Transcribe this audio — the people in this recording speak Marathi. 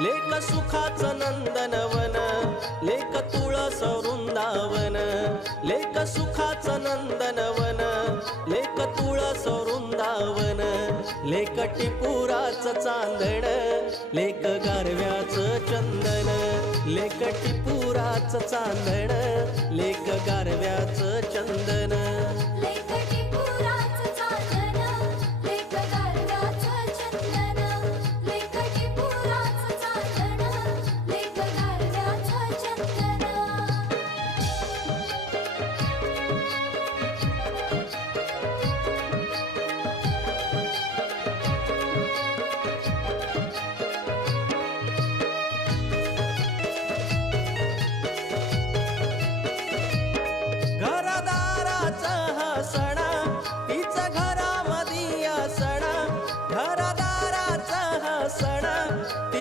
लेक सुखाचं नंदनवन, लेक तुळस वृंदावन, लेक सुखाचं नंदनवन, लेक तुळस वृंदावन, लेक टिपुराचं चांदण, लेक गारव्याचं चंदन, लेक टिपुराचं चांदण, लेक गारव्याचं चंदन.